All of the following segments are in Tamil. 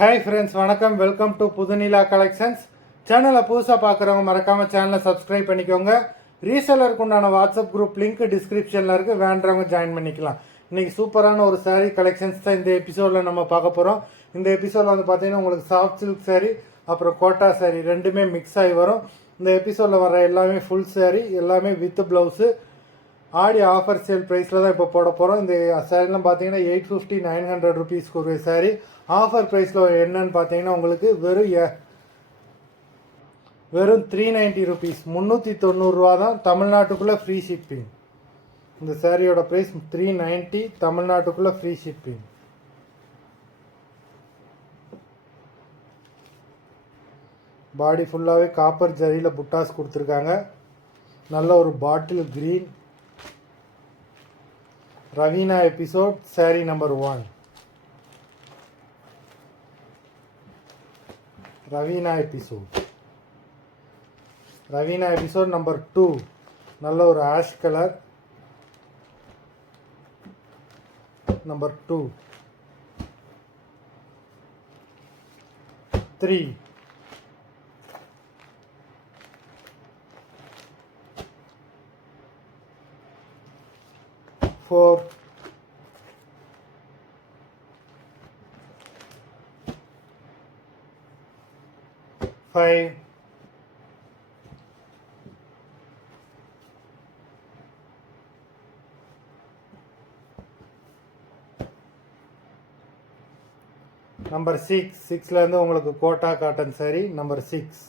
ஹாய் ஃப்ரெண்ட்ஸ், வணக்கம். Welcome to Pudhunila collections. சேனலை புதுசாக பார்க்குறவங்க மறக்காமல் சேனலை சப்ஸ்கிரைப் பண்ணிக்கோங்க. ரீசெலருக்கு உண்டான வாட்ஸ்அப் குரூப் லிங்க் டிஸ்கிரிப்ஷனில் இருக்குது, வேண்டவங்க ஜாயின் பண்ணிக்கலாம். இன்றைக்கி சூப்பரான ஒரு சாரீ கலெக்ஷன்ஸ் தான் இந்த எபிசோடில் நம்ம பார்க்க போகிறோம். இந்த எபிசோடில் வந்து பார்த்தீங்கன்னா உங்களுக்கு சாஃப்ட் சில்க் சாரீ அப்புறம் கோட்டா சாரீ ரெண்டுமே மிக்ஸ் ஆகி வரும். இந்த எபிசோடில் வர எல்லாமே ஃபுல் சாரீ, எல்லாமே with blouse. Aadi offer sale ப்ரைஸில் தான் இப்போ போட போகிறோம். இந்த சாரீலாம் பார்த்தீங்கன்னா 850 900 ருபீஸ்க்கு ஒரு சாரீ. ஆஃபர் ப்ரைஸில் என்னன்னு பார்த்தீங்கன்னா உங்களுக்கு வெறும் 390 ருபீஸ், 390 ரூபா தான். தமிழ்நாட்டுக்குள்ளே ஃப்ரீ ஷிப்பிங். இந்த சாரியோட ப்ரைஸ் 390, தமிழ்நாட்டுக்குள்ளே ஃப்ரீ ஷிப்பிங். பாடி ஃபுல்லாகவே காப்பர் ஜரியில் புட்டாஸ் கொடுத்துருக்காங்க. நல்ல ஒரு bottle green Raveena episode sorry number 1. Raveena episode number 2. நல்ல ஒரு ஆஷ் கலர் நம்பர் 2. 3. 4. 5. 6. 6லேருந்து உங்களுக்கு கோட்டா காட்டன் சாரி நம்பர் 6.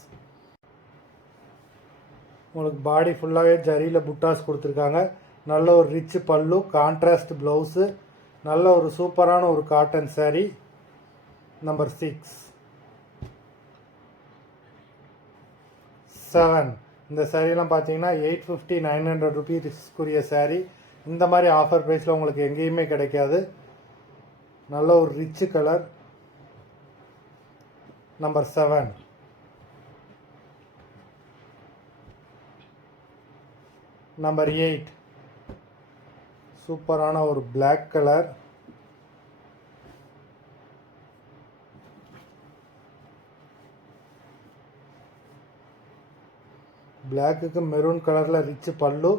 உங்களுக்கு பாடி ஃபுல்லாகவே ஜரியில் புட்டாஸ் கொடுத்துருக்காங்க. நல்ல ஒரு ரிச் பல்லு, கான்ட்ராஸ்ட் ப்ளவுஸு, நல்ல ஒரு சூப்பரான ஒரு காட்டன் சாரீ நம்பர் 6. 7. இந்த சாரீலாம் பார்த்தீங்கன்னா 850 900 ருபீஸ்க்குரிய சாரீ. இந்த மாதிரி ஆஃபர் ப்ரைஸில் உங்களுக்கு எங்கேயுமே கிடைக்காது. நல்ல ஒரு ரிச் கலர் நம்பர் 7. நம்பர் 8. சூப்பரான ஒரு பிளாக் கலர். பிளாக்குக்கு மெரூன் கலரில் ரிச் பல்லு,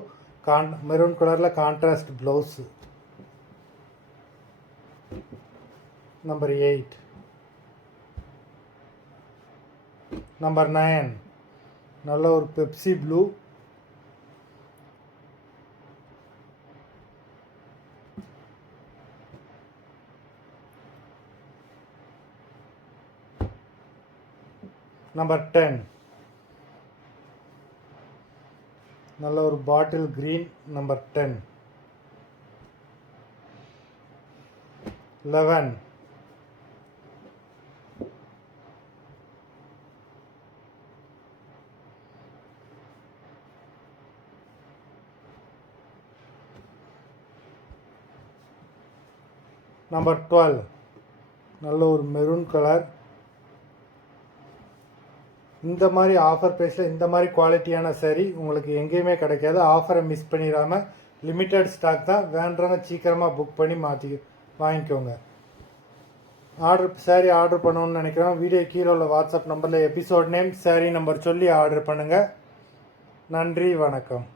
மெரூன் கலரில் கான்ட்ராஸ்ட் ப்ளவுஸு நம்பர் 8. நம்பர் 9. நல்ல ஒரு பெப்சி ப்ளூ, நம்பர் 10. நல்ல ஒரு பாட்டில் கிரீன் நம்பர் 10. 11. நம்பர் 12. நல்ல ஒரு மெரூன் கலர். இந்த மாதிரி ஆஃபர் ப்ரைஸில் இந்த மாதிரி குவாலிட்டியான சாரீ உங்களுக்கு எங்கேயுமே கிடைக்காது. ஆஃபரை மிஸ் பண்ணிடாமல், லிமிட்டட் ஸ்டாக் தான், வேண்டவங்க சீக்கிரமாக புக் பண்ணி வாங்கிக்கோங்க. சாரீ ஆர்டர் பண்ணணும்னு நினைக்கிறோம். வீடியோ கீழே உள்ள வாட்ஸ்அப் நம்பரில் எபிசோட் நேம், சாரீ நம்பர் சொல்லி ஆர்டர் பண்ணுங்கள். நன்றி, வணக்கம்.